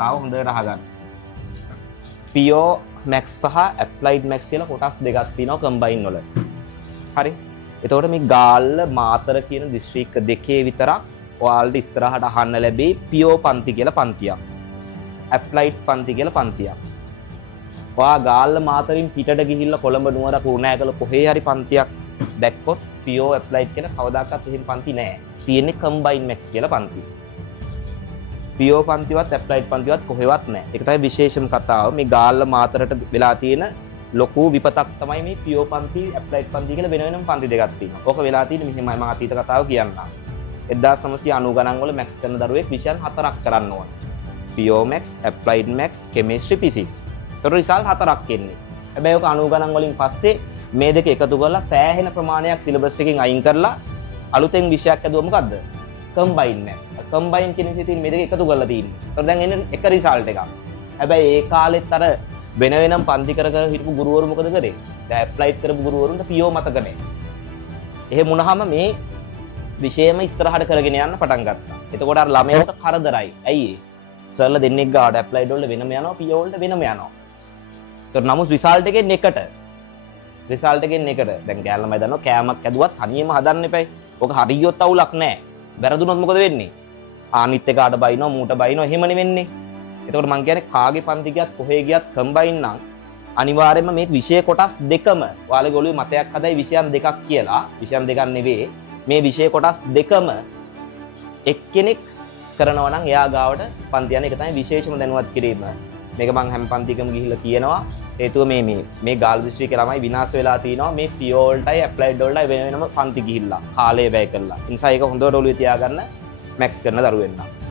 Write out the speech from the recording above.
තාම හොඳට අහගන්න. Pure Max සහ Applied Max කියලා කොටස් දෙකක් තියෙනවා කම්බයින් වල. හරි. එතකොට මේ ගාල්ල මාතර කියන දිස්ත්‍රික්ක දෙකේ විතරක් ඔයාලට ඉස්සරහට අහන්න ලැබෙයි Pure පන්ති කියලා පන්තියක්. Applied පන්ති කියලා පන්තියක්. ඔයා ගාල්ල මාතරින් පිටට ගිහිල්ලා කොළඹ නුවර කුරුණෑගල කොහේ හරි පන්තියක් දැක්කොත් Pure Applied කියලා කවදාකවත් එහෙම පන්ති නැහැ. තියෙන්නේ Combined Max කියලා පන්ති. Pure පන්තිවත් Applied පන්තිවත් කොහෙවත් නැහැ. ඒක තමයි විශේෂම කතාව. මේ ගාල්ල මාතරට වෙලා තියෙන ලොකු විපතක් තමයි මේ Pure පන්ති Applied පන්ති කියලා වෙන වෙනම පන්ති දෙකක් තියෙනවා. ඕක වෙලා තියෙන්නේ මෙහෙමයි මම අතීත කතාව කියන්නම්. 1990 ගණන් වල Max කරන දරුවෙක් විෂයන් 4ක් කරන්න ඕන. Pure Max, Applied Max, Chemistry, Physics. ඒතර රිසල්ට් 4ක් එන්නේ. හැබැයි ඕක 90 ගණන් වලින් පස්සේ මේ දෙක එකතු කරලා සෑහෙන ප්‍රමාණයක් සිලබස් එකෙන් අයින් කරලා අලුතෙන් විෂයක් ඇදුවා මොකද්ද? Combined Max. Combined කියන විෂය තියෙන මේ දෙක එකතු කරලා තියෙන්නේ. ඒතර දැන් එන්නේ එක රිසල්ට් එකක්. හැබැයි ඒ කාලෙත් අර වෙන වෙනම පන්ති කර හිටපු ගුරුවරු මොකද කරේ? දැන් ඇප්ලයිඩ් කරපු ගුරුවරුන්ට පියෝ මතක නැහැ. එහෙම වුණාම මේ විෂයම ඉස්සරහට කරගෙන යන්න පටන් ගත්තා. එතකොට අර ළමයාට කරදරයි. ඇයි ඒ? සර්ලා දෙන්නෙක් ගාවට ඇප්ලයිඩ් වලට වෙනම යනවා, පියෝ වලට වෙනම යනවා. ඒතර නමුත් රිසල්ට් එකෙන් එකට. රිසල්ට් එකෙන් එකට. දැන් ගෑල්ලමයි දන්නවා කෑමක් ඇදුවත් තනියම හදන්න එපයි. ඔක හරියොත් අවුලක් නැහැ. වැරදුනොත් මොකද වෙන්නේ? අනිත් එකාට බයිනවා, මූට බයිනවා, එහෙමනේ වෙන්නේ. එතකොට මම කියන්නේ කාගේ පන්ති ගියත් කොහේ ගියත් කම්බයින් නම් අනිවාර්යයෙන්ම මේ විෂය කොටස් දෙකම ඔයාලගේ ඔළුවේ මතයක් හදයි විෂයන් දෙකක් කියලා. විෂයන් දෙකක් නෙවෙයි. මේ විෂය කොටස් දෙකම එක්කෙනෙක් කරනවා නම් එයා ගාවට පන්ති යන එක තමයි විශේෂම දැනුවත් කිරීම. මේක මම හැම පන්තිකම ගිහිල්ලා කියනවා. හේතුව මේ ගාල් දිස්ත්‍රික්කේ ළමයි විනාශ වෙලා තිනවා මේ පියෝ වලටයි ඇප්ලයිඩ් වලටයි වෙන වෙනම පන්ති ගිහිල්ලා කාලය වැය කරලා. ඒ නිසා ඒක හොඳට ඔළුවේ තියාගන්න මැක්ස් කරන දරුවෙන්න.